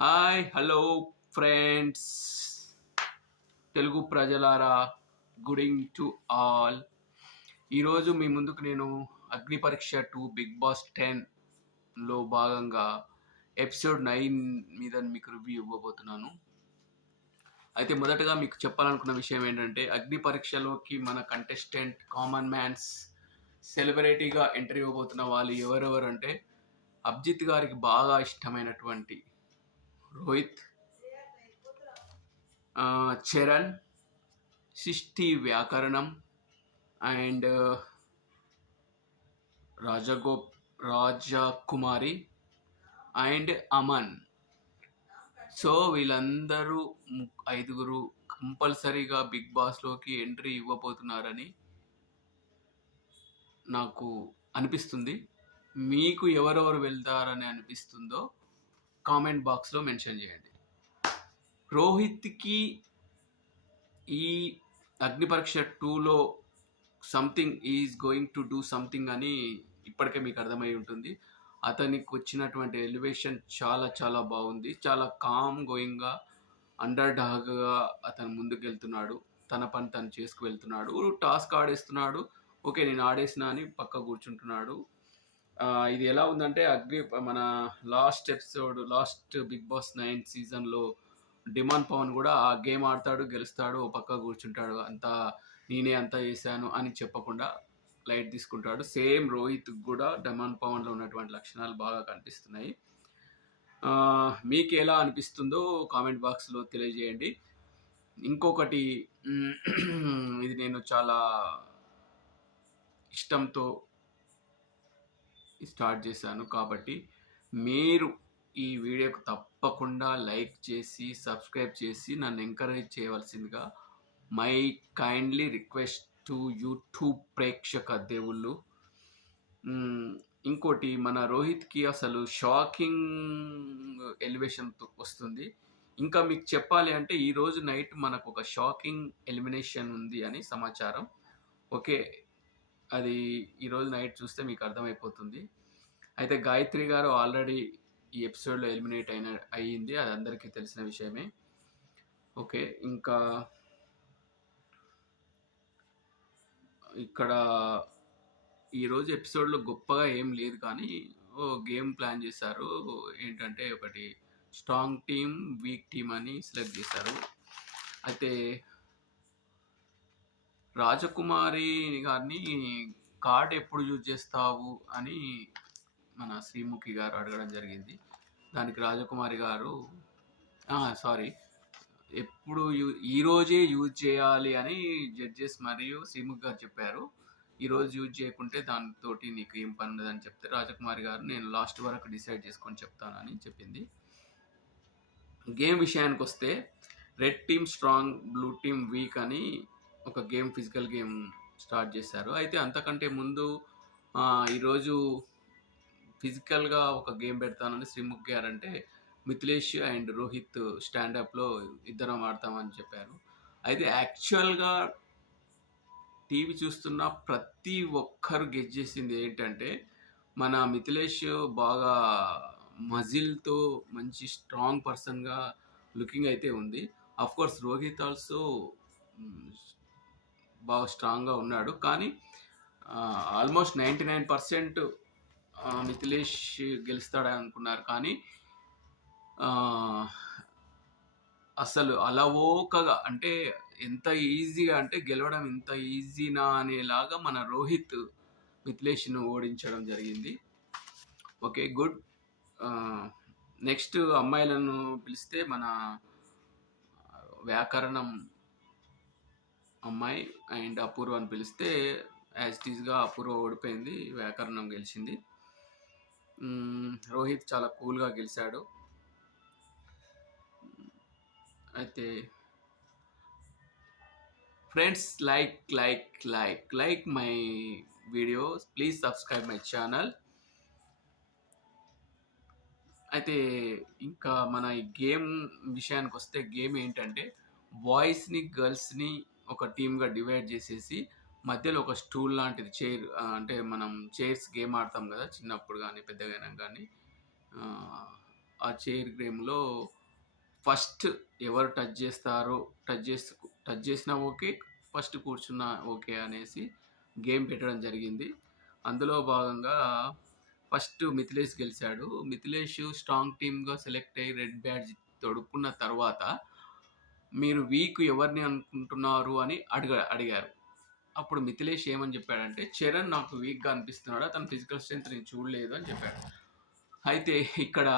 Hi hello friends, Telugu ప్రజలారా, గుడింగ్ to all. ఈరోజు మీ ముందుకు నేను అగ్ని పరీక్ష 2 బిగ్ బాస్ 10లో భాగంగా ఎపిసోడ్ 9 మీద మీకు రివ్యూ ఇవ్వబోతున్నాను. అయితే మొదటగా మీకు చెప్పాలనుకున్న విషయం ఏంటంటే, అగ్ని పరీక్షలోకి మన కంటెస్టెంట్ కామన్ మ్యాన్స్ సెలబ్రిటీగా ఎంట్రీ ఇవ్వబోతున్న వాళ్ళు ఎవరెవరంటే, అభిజిత్ గారికి బాగా ఇష్టమైనటువంటి రోహిత్, చరణ్, సృష్టి వ్యాకరణం and Rajakumari and Aman. So వీళ్ళందరూ ఐదుగురు కంపల్సరీగా బిగ్ బాస్లోకి ఎంట్రీ ఇవ్వబోతున్నారని నాకు అనిపిస్తుంది. మీకు ఎవరెవరు వెళ్తారని అనిపిస్తుందో కామెంట్ బాక్స్లో మెన్షన్ చేయండి. రోహిత్కి ఈ అగ్ని పరీక్ష 2లో something is going to do something అని ఇప్పటికే మీకు అర్థమై ఉంటుంది. అతనికి వచ్చినటువంటి ఎలివేషన్ చాలా చాలా బాగుంది. చాలా కామ్ గోయింగ్గా, అండర్ డాగ్గా అతను ముందుకు వెళ్తున్నాడు. తన పని తను చేసుకు వెళ్తున్నాడు. టాస్క్ ఆడేస్తున్నాడు. ఓకే, నేను ఆడేసిన అని పక్క కూర్చుంటున్నాడు. ఇది ఎలా ఉందంటే మన లాస్ట్ బిగ్ బాస్ 9 సీజన్లో డిమాండ్ పవన్ కూడా ఆ గేమ్ ఆడతాడు, గెలుస్తాడు, ఓ పక్క కూర్చుంటాడు. నేనే అంతా చేశాను అని చెప్పకుండా లైట్ తీసుకుంటాడు. సేమ్ రోహిత్ కూడా డిమాండ్ పవన్లో ఉన్నటువంటి లక్షణాలు బాగా కనిపిస్తున్నాయి. మీకు ఎలా అనిపిస్తుందో కామెంట్ బాక్స్లో తెలియజేయండి. ఇంకొకటి, ఇది నేను చాలా ఇష్టంతో స్టార్ట్ చేశాను కాబట్టి మీరు ఈ వీడియోకు తప్పకుండా లైక్ చేసి సబ్స్క్రైబ్ చేసి నన్ను ఎంకరేజ్ చేయవలసిందిగా my kindly request to YouTube ప్రేక్షక దేవుళ్ళు. ఇంకోటి, మన రోహిత్కి అసలు షాకింగ్ ఎలివేషన్ వస్తుంది. ఇంకా మీకు చెప్పాలి అంటే ఈరోజు నైట్ మనకు ఒక షాకింగ్ ఎలిమినేషన్ ఉంది అని సమాచారం. ఓకే, అది ఈరోజు నైట్ చూస్తే మీకు అర్థమైపోతుంది. అయితే గాయత్రి గారు ఆల్రెడీ ఈ ఎపిసోడ్లో ఎలిమినేట్ అయ్యింది, అది అందరికీ తెలిసిన విషయమే. ఓకే, ఇంకా ఇక్కడ ఈరోజు ఎపిసోడ్లో గొప్పగా ఏం లేదు, కానీ గేమ్ ప్లాన్ చేశారు. ఏంటంటే ఒకటి స్ట్రాంగ్ టీమ్, వీక్ టీమ్ అని సెలెక్ట్ చేశారు. అయితే రాజకుమారి గారిని కార్డ్ ఎప్పుడు యూజ్ చేస్తావు అని మన శ్రీముఖి గారు అడగడం జరిగింది. దానికి రాజకుమారి గారు ఎప్పుడు ఈరోజే యూజ్ చేయాలి అని జడ్జెస్ మరియు శ్రీముఖి గారు చెప్పారు. ఈరోజు యూజ్ చేయకుంటే దానితో నీకు ఏం పని ఉండదని చెప్తే రాజకుమారి గారు నేను లాస్ట్ వరకు డిసైడ్ చేసుకొని చెప్తానని చెప్పింది. గేమ్ విషయానికి వస్తే red team strong, blue team week అని ఒక గేమ్, ఫిజికల్ గేమ్ స్టార్ట్ చేశారు. అయితే అంతకంటే ముందు ఈరోజు ఫిజికల్గా ఒక గేమ్ పెడతానని శ్రీముఖి గారు అంటే మిథిలేష్ అండ్ రోహిత్ స్టాండప్లో ఇద్దరం ఆడతామని చెప్పారు. అయితే యాక్చువల్గా టీవీ చూస్తున్న ప్రతి ఒక్కరు గెస్ చేసింది ఏంటంటే, మన మిథిలేష్ బాగా మజిల్తో మంచి స్ట్రాంగ్ పర్సన్గా లుకింగ్ అయితే ఉంది. కోర్స్ రోహిత్ ఆల్సో బాగా స్ట్రాంగ్గా ఉన్నాడు. కానీ ఆల్మోస్ట్ 99% మిథిలేష్ గెలుస్తాడని అనుకున్నారు. కానీ అసలు అలవోకగా, అంటే ఎంత ఈజీగా అంటే గెలవడం ఇంత ఈజీనా అనేలాగా మన రోహిత్ మిథిలేష్ను ఓడించడం జరిగింది. Okay, good. నెక్స్ట్ అమ్మాయిలను పిలిస్తే మన వ్యాకరణం అమ్మాయి అండ్ అపూర్వ అని పిలిస్తే యాజ్ ఇట్ ఈస్గా అపూర్వ ఓడిపోయింది, వ్యాకరణం గెలిచింది. రోహిత్ చాలా కూల్గా గెలిచాడు. అయితే friends, like my videos, please subscribe my channel. అయితే ఇంకా మన ఈ గేమ్ విషయానికి వస్తే, గేమ్ ఏంటంటే బాయ్స్ని గర్ల్స్ని ఒక టీమ్గా డివైడ్ చేసేసి మధ్యలో ఒక స్టూల్ లాంటిది, చైర్, అంటే మనం చైర్స్ గేమ్ ఆడతాం కదా చిన్నప్పుడు కానీ పెద్దగా కానీ, ఆ చైర్ గేమ్‌లో ఫస్ట్ ఎవరు టచ్ చేస్తారో టచ్ చేసినా ఓకే. ఫస్ట్ కూర్చున్నా ఓకే అనేసి గేమ్ పెట్టడం జరిగింది. అందులో భాగంగా ఫస్ట్ మిథిలేష్ గెలిచాడు. మిథిలేష్ స్ట్రాంగ్ టీమ్‌గా సెలెక్ట్ అయ్యి రెడ్ బ్యాడ్జ్ తొడుక్కున్న తర్వాత మీరు వీక్ ఎవరిని అనుకుంటున్నారు అని అడిగారు. అప్పుడు మిథిలేష్ ఏమని చెప్పాడంటే, చరణ్ నాకు వీక్‌గా అనిపిస్తున్నాడు. అతని ఫిజికల్ స్ట్రెంత్ నేను చూడలేదు అని చెప్పాడు. అయితే ఇక్కడ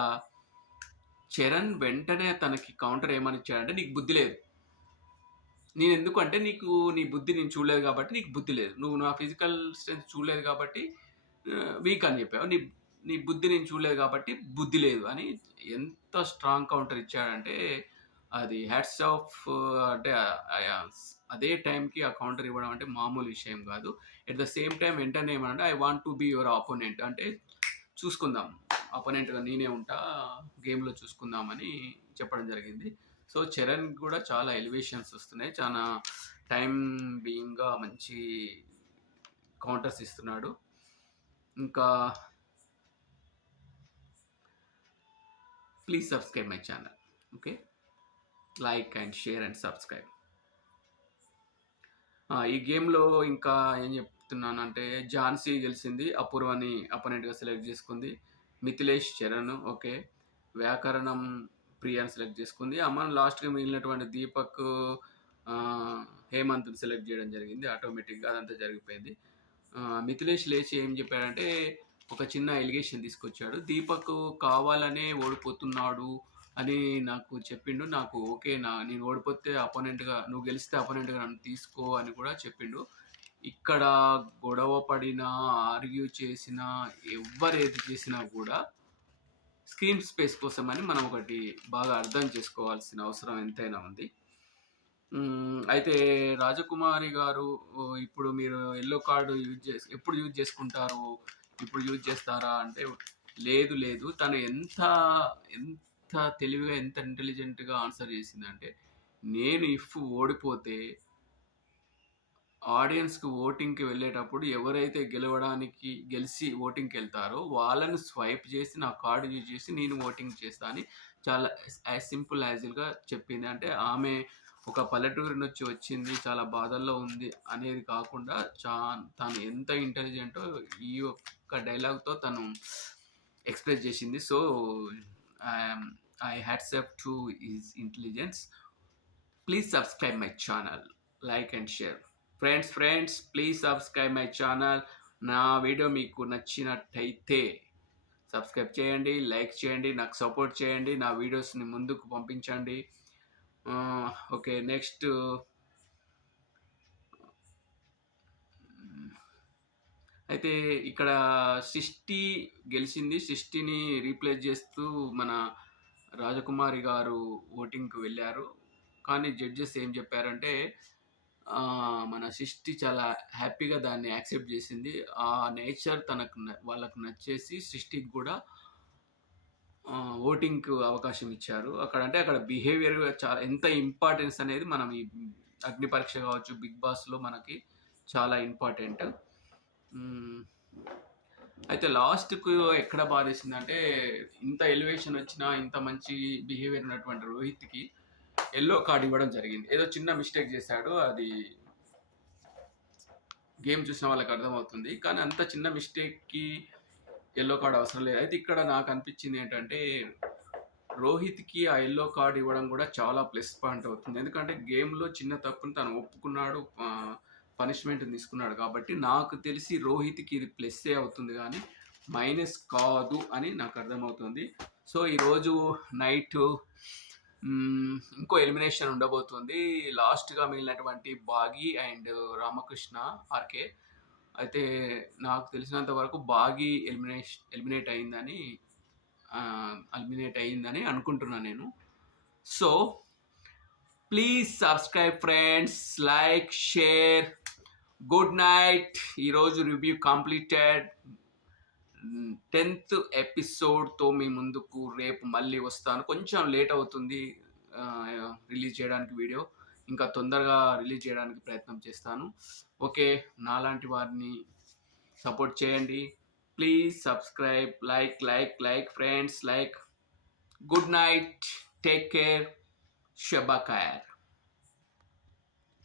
చరణ్ వెంటనే తనకి కౌంటర్ ఏమని ఇచ్చాడంటే, నీకు బుద్ధి లేదు. నేనెందుకు అంటే నీ బుద్ధి నేను చూడలేదు కాబట్టి నీకు బుద్ధి లేదు. నువ్వు నా ఫిజికల్ స్ట్రెంత్ చూడలేదు కాబట్టి వీక్ అని చెప్పావు. నీ నీ బుద్ధి నేను చూడలేదు కాబట్టి బుద్ధి లేదు అని ఎంత స్ట్రాంగ్ కౌంటర్ ఇచ్చాడంటే అది హ్యాట్స్ ఆఫ్. అంటే అదే టైంకి ఆ కౌంటర్ ఇవ్వడం అంటే మామూలు విషయం కాదు. ఎట్ ద సేమ్ టైం వెంటనే ఏమనంటే I want to be your opponent అంటే చూసుకుందాం. అపోనెంట్‌గా నేనే ఉంటా. గేమ్‌లో చూసుకుందామని చెప్పడం జరిగింది. సో, చరణ్ కూడా చాలా ఎలివేషన్స్ వస్తున్నాయి. చాలా టైమ్ బీయింగ్‌గా మంచి కౌంటర్స్ ఇస్తున్నాడు. ఇంకా please subscribe my channel. Okay. Like and share and subscribe. ఈ గేమ్‌లో ఇంకా ఏం చెప్తున్నానంటే ఝాన్సీ గెలిసింది. అపూర్వని అపోనెంట్‌గా సెలెక్ట్ చేసుకుంది. మిథిలేష్ చరణ్ ఓకే. వ్యాకరణం ప్రియాని సెలెక్ట్ చేసుకుంది. అమన్ లాస్ట్‌గా మిగిలినటువంటి దీపక్ హేమంత్‌ని సెలెక్ట్ చేయడం జరిగింది. ఆటోమేటిక్‌గా అదంతా జరిగిపోయింది. మిథిలేష్ లేచి ఏం చెప్పాడంటే ఒక చిన్న ఎలిగేషన్ తీసుకొచ్చాడు. దీపక్ కావాలనే ఓడిపోతున్నాడు అని నాకు చెప్పిండు. నాకు ఓకే. నేను ఓడిపోతే అపోనెంట్‌గా నువ్వు గెలిస్తే అపోనెంట్‌గా నన్ను తీసుకో అని కూడా చెప్పిండు. ఇక్కడ గొడవ పడినా, ఆర్గ్యూ చేసినా, ఎవ్వరేది చేసినా కూడా స్క్రీన్ స్పేస్ కోసమని మనం ఒకటి బాగా అర్థం చేసుకోవాల్సిన అవసరం ఎంతైనా ఉంది. అయితే రాజకుమారి గారు ఇప్పుడు మీరు యెల్లో కార్డ్ ఎప్పుడు యూజ్ చేసుకుంటారు? ఇప్పుడు యూజ్ చేస్తారా? అంటే లేదు, లేదు. తను ఎంత తెలివిగా, ఎంత ఇంటెలిజెంట్‌గా ఆన్సర్ చేసిందంటే, నేను ఓడిపోతే ఆడియన్స్‌కి ఓటింగ్‌కి వెళ్ళేటప్పుడు ఎవరైతే గెలిసి ఓటింగ్‌కెళ్తారో వాళ్ళని స్వైప్ చేసి నా కార్డ్ యూజ్ చేసి నేను ఓటింగ్ చేస్తా అని చాలా యాజ్ సింపుల్ యాజిల్‌గా చెప్పింది. అంటే ఆమె ఒక పల్లెటూరు నుంచి వచ్చింది, చాలా బాధల్లో ఉంది అనేది కాకుండా తను ఎంత ఇంటెలిజెంటో ఈ ఒక్క డైలాగ్‌తో తను ఎక్స్‌ప్రెస్ చేసింది. So, I hats off to his intelligence. Please subscribe my channel. Like and share. Friends please subscribe my channel. నా వీడియో మీకు నచ్చినట్టయితే సబ్స్క్రైబ్ చేయండి, లైక్ చేయండి, నాకు సపోర్ట్ చేయండి, నా వీడియోస్ని ముందుకు పంపించండి. ఓకే. నెక్స్ట్ అయితే ఇక్కడ సృష్టి గెలిచింది. సృష్టిని రీప్లేస్ చేస్తూ మన రాజకుమారి గారు ఓటింగ్‌కి వెళ్ళారు. కానీ జడ్జెస్ ఏం చెప్పారంటే మన సృష్టి చాలా హ్యాపీగా దాన్ని యాక్సెప్ట్ చేసింది. ఆ నేచర్ వాళ్ళకి నచ్చేసి సృష్టికి కూడా ఓటింగ్‌కి అవకాశం ఇచ్చారు. అక్కడ బిహేవియర్ చాలా ఎంత ఇంపార్టెన్స్ అనేది మనం ఈ అగ్ని పరీక్ష కావచ్చు, బిగ్ బాస్‌లో మనకి చాలా ఇంపార్టెంట్. అయితే లాస్ట్‌కు ఎక్కడ బాధేసిందంటే ఇంత ఎలివేషన్ వచ్చినా, ఇంత మంచి బిహేవియర్ ఉన్నటువంటి రోహిత్‌కి యెల్లో కార్డ్ ఇవ్వడం జరిగింది. ఏదో చిన్న మిస్టేక్ చేశాడు. అది గేమ్ చూసిన వాళ్ళకి అర్థమవుతుంది. కానీ అంత చిన్న మిస్టేక్‌కి యెల్లో కార్డ్ అవసరం లేదు. అయితే ఇక్కడ నాకు అనిపించింది ఏంటంటే రోహిత్‌కి ఆ యెల్లో కార్డ్ ఇవ్వడం కూడా చాలా ప్లస్ పాయింట్ అవుతుంది. ఎందుకంటే గేమ్‌లో చిన్న తప్పుని తను ఒప్పుకున్నాడు. పనిష్మెంట్ తీసుకున్నాడు కాబట్టి నాకు తెలిసి రోహిత్‌కి ఇది ప్లస్సే అవుతుంది కానీ మైనస్ కాదు అని నాకు అర్థమవుతుంది. సో, ఈరోజు నైటు ఇంకో ఎలిమినేషన్ ఉండబోతుంది. లాస్ట్‌గా మిగిలినటువంటి బాగి అండ్ రామకృష్ణ ఆర్‌కే. అయితే నాకు తెలిసినంత వరకు బాగి ఎలిమినేట్ అయిందని అనుకుంటున్నాను నేను. So, please subscribe friends, like, share. Good night. ఈరోజు రివ్యూ కంప్లీటెడ్. 10th ఎపిసోడ్‌తో మీ ముందుకు రేపు మళ్ళీ వస్తాను. కొంచెం లేట్ అవుతుంది రిలీజ్ చేయడానికి వీడియో. ఇంకా తొందరగా రిలీజ్ చేయడానికి ప్రయత్నం చేస్తాను. ఓకే. నాలాంటి వారిని సపోర్ట్ చేయండి. Please subscribe, like friends, like. Good night. Take care. షబా ఖైర్.